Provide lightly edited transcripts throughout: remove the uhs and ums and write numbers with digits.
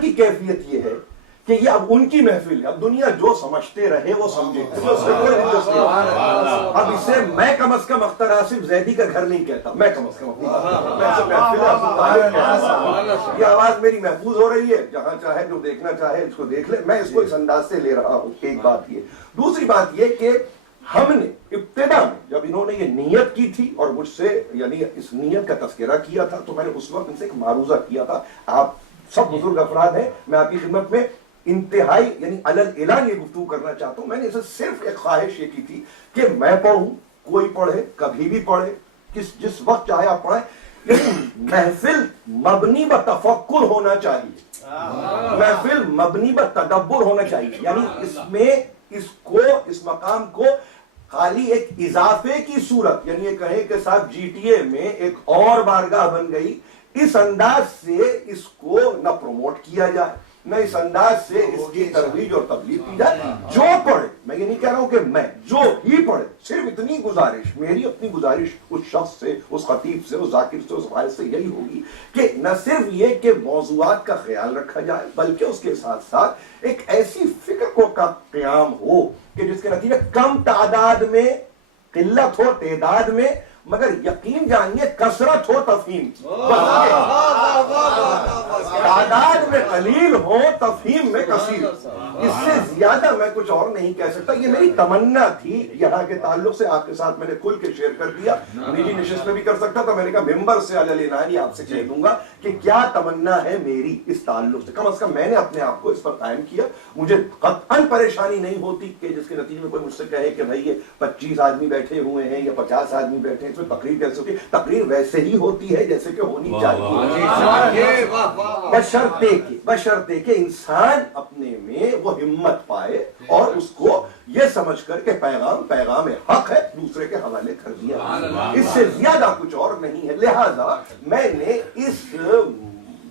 کی کیفیت یہ ہے کہ یہ اب ان کی محفل ہے, اب دنیا جو سمجھتے رہے وہ سمجھے. اب اسے میں کم از کم اختر آصف زیدی کا گھر نہیں کہتا, میں کم از کم اپنی یہ آواز میری محفوظ ہو رہی ہے, جہاں چاہے جو دیکھنا چاہے اس کو دیکھ لے, میں اس کو اس انداز سے لے رہا ہوں. ایک بات یہ. دوسری بات یہ کہ ہم نے ابتدا میں جب انہوں نے یہ نیت کی تھی اور مجھ سے یعنی اس نیت کا تذکرہ کیا تھا, تو میں نے اس وقت ان سے ایک معروضہ کیا تھا. آپ سب بزرگ افراد ہیں, میں آپ کی خدمت میں انتہائی یعنی علل اعلان یہ گفتگو کرنا چاہتا ہوں. میں نے اسے صرف ایک خواہش یہ کی تھی کہ میں پڑھوں, کوئی پڑھے, کبھی بھی پڑھے, جس وقت چاہے آپ پڑھیں, لیکن محفل مبنی بہ تفکر ہونا چاہیے, محفل مبنی بہ تدبر ہونا چاہیے. یعنی اس میں اس مقام کو خالی ایک اضافے کی صورت, یعنی یہ کہیں کہ صاحب جی ٹی اے میں ایک اور بارگاہ بن گئی, اس انداز سے اس کو نہ پروموٹ کیا جائے, نہ اس انداز سے اس کی ترویج اور تبلیغ کی جائے. جو پڑھے, میں یہ نہیں کہہ رہا ہوں کہ میں, جو ہی پڑھے, صرف اتنی گزارش, میری اپنی گزارش اس شخص سے, اس خطیب سے, اس ذاکر سے, اس فائز سے یہی ہوگی کہ نہ صرف یہ کہ موضوعات کا خیال رکھا جائے, بلکہ اس کے ساتھ ساتھ ایک ایسی فکر کو کا قیام ہو کہ جس کے نتیجے کم تعداد میں, قلت ہو تعداد میں, مگر یقین جانیے کثرت ہو تفہیم, تعداد میں قلیل ہو تفہیم میں کثیر. اس سے زیادہ میں کچھ اور نہیں کہہ سکتا. یہ میری تمنا تھی یہاں کے تعلق سے, آپ کے ساتھ میں نے کھل کے شیئر کر دیا. نجی نشست میں بھی کر سکتا تھا, میں نے کہا ممبر سے علنی آپ سے کہہ دوں گا کہ کیا تمنا ہے میری اس تعلق سے. کم از کم میں نے اپنے آپ کو اس پر قائم کیا. مجھے قطعاً پریشانی نہیں ہوتی کہ جس کے نتیجے میں کوئی مجھ سے کہے کہ بھائی یہ 25 آدمی بیٹھے ہوئے ہیں یا 50 آدمی بیٹھے ہیں, اس میں تقریر کیسے ہوتی ہے. تقریر ویسے ہی ہوتی ہے جیسے کہ ہونی چاہیے, بشرطے کہ انسان اپنے میں وہ ہمت پائے اور اس کو یہ سمجھ کر کہ پیغام حق ہے دوسرے کے حوالے کر دیا. اس سے زیادہ کچھ اور نہیں ہے. لہذا میں نے اس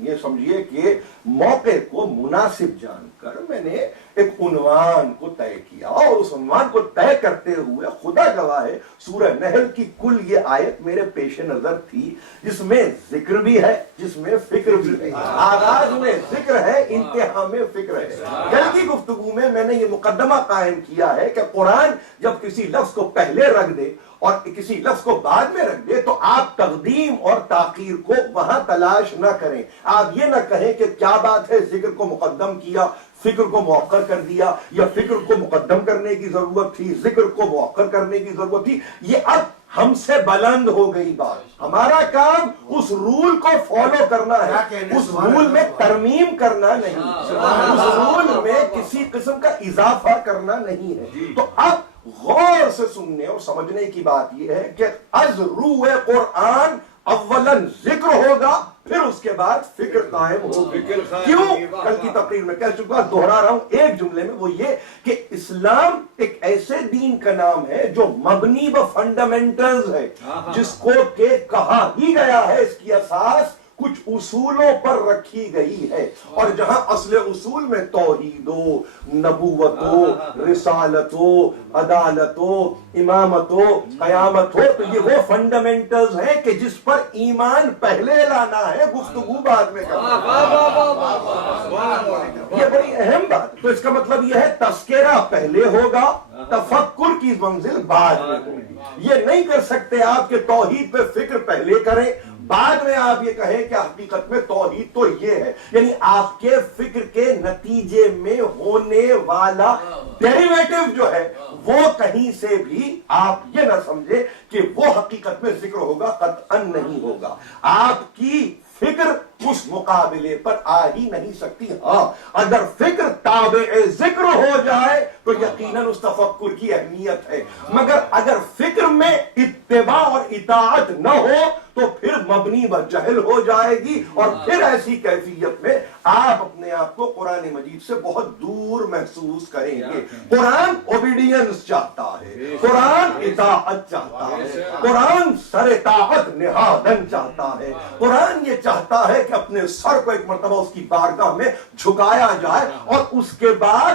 یہ سمجھیے کہ موقع کو مناسب جان کر میں نے ایک عنوان کو طے کیا, اور اس عنوان کو طے کرتے ہوئے خدا گواہ ہے سورہ نحل کی کل یہ آیت میرے پیش نظر تھی, جس میں ذکر بھی ہے, جس میں فکر بھی ہے. آغاز میں ذکر ہے, انتہا میں فکر ہے. کل کی گفتگو میں میں نے یہ مقدمہ قائم کیا ہے کہ قرآن جب کسی لفظ کو پہلے رکھ دے اور کسی لفظ کو بعد میں رکھ دے تو آپ تقدیم اور تاخیر کو وہاں تلاش نہ کریں. آپ یہ نہ کہیں کہ کیا بات ہے ذکر کو مقدم کیا, فکر کو مؤخر کر دیا, یا فکر کو مقدم کرنے کی ضرورت تھی, ذکر کو مؤخر کرنے کی ضرورت تھی. یہ اب ہم سے بلند ہو گئی بات. ہمارا کام اس رول کو فالو کرنا ہے, اس رول میں ترمیم کرنا نہیں, اس رول میں کسی قسم کا اضافہ کرنا نہیں ہے. تو اب غور سے سننے اور سمجھنے کی بات یہ ہے کہ از روح قرآن اولاً ذکر ہوگا, پھر اس کے بعد فکر قائم ہوگی. کیوں؟ کل کی تقریر میں کہہ چکا, دوہرا رہا ہوں ایک جملے میں, وہ یہ کہ اسلام ایک ایسے دین کا نام ہے جو مبنی و فنڈامنٹلز ہے, جس کو کہ کہا ہی گیا ہے اس کی اساس کچھ اصولوں پر رکھی گئی ہے. اور جہاں اصل اصول میں توحید و نبوت و رسالت و عدالت و امامت و قیامت ہو, تو یہ وہ فنڈامنٹلز ہیں کہ جس پر ایمان پہلے لانا ہے, گفتگو بعد میں کرنا. یہ بڑی اہم بات. تو اس کا مطلب یہ ہے تذکرہ پہلے ہوگا, تفکر کی منزل بعد میں ہوگی. یہ نہیں کر سکتے آپ کہ توحید پہ فکر پہلے کریں, بعد میں آپ یہ کہیں کہ حقیقت میں توحید تو یہ ہے. یعنی آپ کے فکر کے نتیجے میں ہونے والا ڈیریویٹو جو ہے وہ کہیں سے بھی آپ یہ نہ سمجھے کہ وہ حقیقت میں ذکر ہوگا, قطعاً نہیں ہوگا. آپ کی فکر اس مقابلے پر آ ہی نہیں سکتی. ہاں اگر فکر تابع ذکر ہو جائے تو یقیناً اس تفکر کی اہمیت ہے, مگر اگر فکر میں اتباع اور اطاعت نہ ہو تو پھر مبنی و جہل ہو جائے گی, اور پھر ایسی کیفیت میں آپ اپنے آپ کو قرآن مجید سے بہت دور محسوس کریں گے. قرآن اوبیڈینس چاہتا ہے, قرآن اطاعت چاہتا ہے, قرآن سر اطاعت نہادن چاہتا ہے. قرآن یہ چاہتا ہے کہ اپنے سر کو ایک مرتبہ اس کی بارگاہ میں جھکایا جائے اور اس کے بعد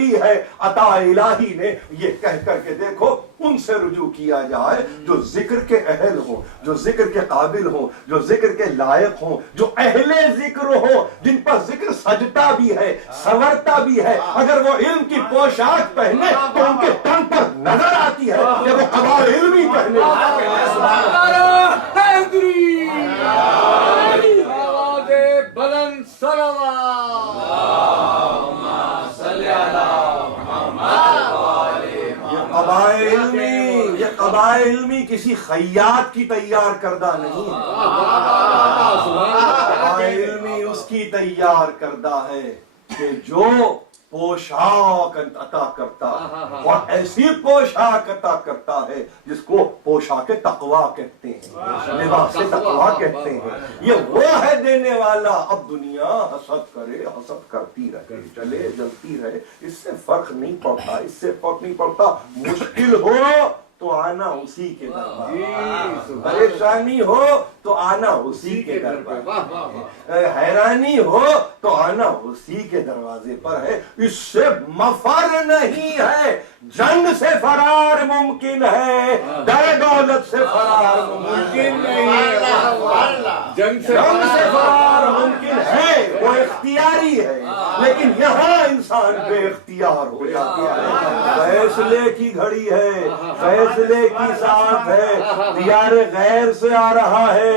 دی ہے عطا الہی نے، یہ کہہ کر کے دیکھو ان سے رجوع کیا جائے جو ذکر کے اہل ہوں، جو ذکر کے قابل ہوں، جو ذکر کے لائق ہوں، جو اہل ذکر ہوں، جن پر ذکر سجتا بھی ہے، سنورتا بھی ہے۔ اگر وہ علم کی پوشاک پہنے تو ان کے تن پر نظر آتی ہے کہ وہ قبا علمی پہنے۔ بلند صلوات۔ یہ قبا علمی کسی خیاط کی تیار کردہ نہیں ہے، قبا علمی اس کی تیار کردہ ہے کہ جو پوشاک عطا کرتا ہے، اور ایسی پوشاک عطا کرتا ہے جس کو پوشاک تقویٰ کہتے ہیں، لباس تقویٰ کہتے ہیں۔ یہ وہ ہے دینے والا۔ اب دنیا حسد کرے، حسد کرتی رہے، چلے جلتی رہے، اس سے فرق نہیں پڑتا، اس سے فرق نہیں پڑتا۔ مشکل ہو تو آنا اسی کے دربار، پریشانی ہو تو آنا اسی کے دربار، حیرانی ہو تو آنا اسی کے دروازے پر ہے۔ اس سے مفر نہیں ہے، جنگ سے فرار ممکن ہے، در دولت سے فرار ممکن نہیں ہے۔ جنگ سے فرار ممکن ہے، وہ اختیاری ہے، لیکن یہاں انسان بے اختیار ہو جاتا ہے۔ فیصلے کی گھڑی ہے، فیصلے کی ساتھ ہے، دیار غیر سے آ رہا ہے،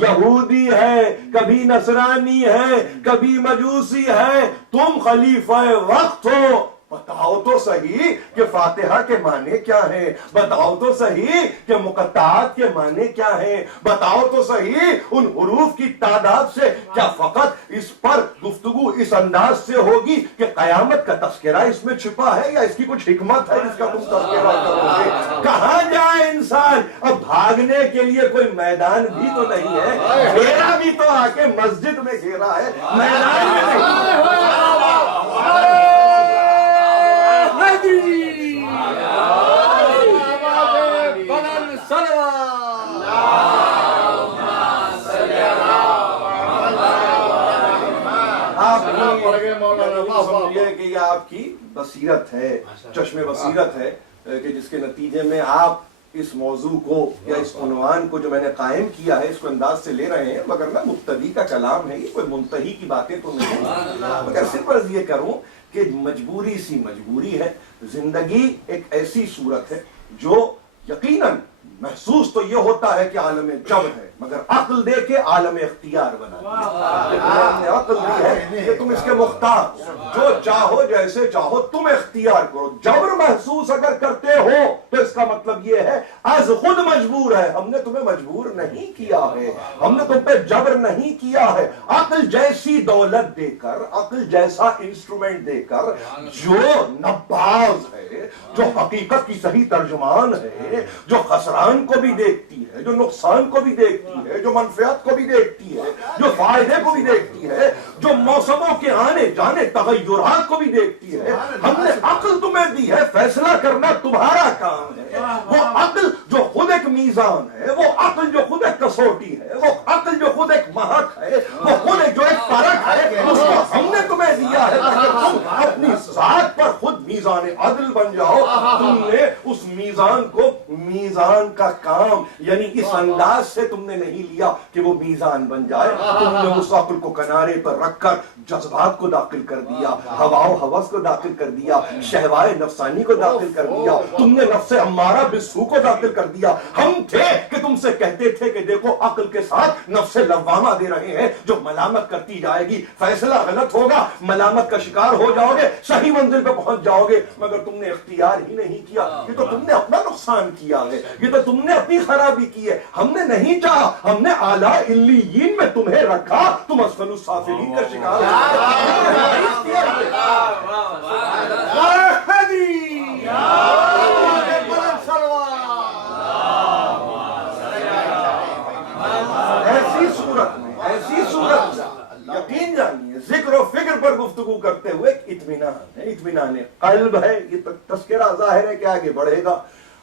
یہودی ہے، کبھی نصرانی ہے، کبھی مجوسی ہے، تم خلیفہ وقت ہو، بتاؤ تو صحیح کہ فاتحہ کے معنی کیا ہیں، بتاؤ تو صحیح کہ مقطعات کے معنی کیا ہیں، بتاؤ تو صحیح ان حروف کی تعداد سے کیا فقط اس پر گفتگو اس انداز سے ہوگی کہ قیامت کا تذکرہ اس میں چھپا ہے یا اس کی کچھ حکمت ہے جس کا تم تذکرہ کرو گے؟ کہاں جائے انسان؟ اب بھاگنے کے لیے کوئی میدان بھی تو نہیں ہے، گھیرا بھی تو آ کے مسجد میں گھیرا ہے، میدان میں نہیں۔ سمجھیے کہ یہ آپ کی بصیرت ہے، چشم بصیرت ہے کہ جس کے نتیجے میں آپ اس موضوع کو یا اس عنوان کو جو میں نے قائم کیا ہے اس کو انداز سے لے رہے ہیں، مگر میں مبتدی کا کلام ہے، یہ کوئی منتہی کی باتیں تو نہیں ہیں، مگر صرف عرض یہ کروں کہ مجبوری سی مجبوری ہے۔ زندگی ایک ایسی صورت ہے جو یقیناً محسوس تو یہ ہوتا ہے کہ عالم جبر ہے، مگر عقل دے کے عالم اختیار بنا دیا۔ عقل دی ہے کہ تم اس کے مختار ہو، جو چاہو جیسے چاہو تم اختیار کرو۔ جبر محسوس اگر کرتے ہو تو اس کا مطلب یہ ہے از خود مجبور ہے، ہم نے تمہیں مجبور نہیں کیا ہے، ہم نے تم پہ جبر نہیں کیا ہے۔ عقل جیسی دولت دے کر، عقل جیسا انسٹرومنٹ دے کر جو نباز ہے، جو حقیقت کی صحیح ترجمان ہے، جو خسران کو بھی دیکھتی ہے، جو نقصان کو بھی دیکھتی ہے، جو منفعت کو بھی دیکھتی ہے، جو فائدے کو بھی دیکھتی ہے، جو موسموں کے آنے جانے تغیرات کو بھی دیکھتی ہے، ہم نے عقل تمہیں دی ہے، فیصلہ کرنا تمہارا کام ہے۔ وہ عقل جو خود ایک میزان ہے، وہ عقل جو خود ایک کسوٹی ہے، وہ عقل جو خود ایک محک ہے، وہ خود ایک جو ایک پرکھ ہے، اس کو ہم نے تمہیں دیا ہے تاکہ تم اپنی ذات پر خود میزان عدل بن جاؤ۔ تم نے اس میزان کو میزان کا کام یعنی اس انداز سے تم نے نہیں لیا کہ وہ میزان بن جائے، تم نے اس عقل کو کنارے پر رکھ کر جذبات کو داخل کر دیا، ہوا و ہوس کو داخل کر دیا، شہوائے نفسانی کو داخل کر دیا، تم نے نفس امارہ بالسوء کو داخل کر دیا۔ ہم تھے کہ تم سے کہتے تھے کہ دیکھو عقل کے ساتھ نفس لوامہ دے رہے ہیں جو ملامت کرتی جائے گی، فیصلہ غلط ہوگا، ملامت کا شکار ہو جاؤ گے، صحیح منزل پہ پہنچ جاؤ گے، مگر تم نے اختیار ہی نہیں کیا۔ یہ تو تم نے اپنا نقصان کیا ہے، یہ تو تم نے اپنی خرابی کی ہے، ہم نے نہیں چاہا، ہم نے اعلیٰ علیین میں تمہیں رکھا، تم اسفل السافلین کا شکار ہو۔ ایسی صورت یقین جانیے ذکر و فکر پر گفتگو کرتے ہوئے اطمینان ہے، اطمینان قلب ہے، یہ تذکرہ ظاہر ہے کہ آگے بڑھے گا۔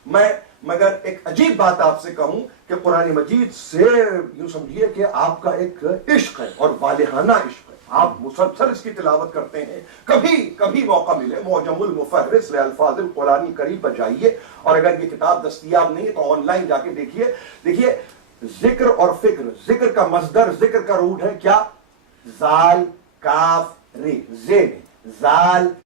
میں مگر ایک عجیب بات آپ سے کہوں کہ قرآن مجید سے یوں سمجھیے کہ آپ کا ایک عشق ہے اور والہانہ عشق ہے، آپ مسلسل اس کی تلاوت کرتے ہیں، کبھی کبھی موقع ملے معجم المفہرس لالفاظ القرآن کریم پر جائیے، اور اگر یہ کتاب دستیاب نہیں ہے تو آن لائن جا کے دیکھیے ذکر اور فکر، ذکر کا مصدر، ذکر کا روٹ ہے کیا؟ زال کاف رے، زے میں زال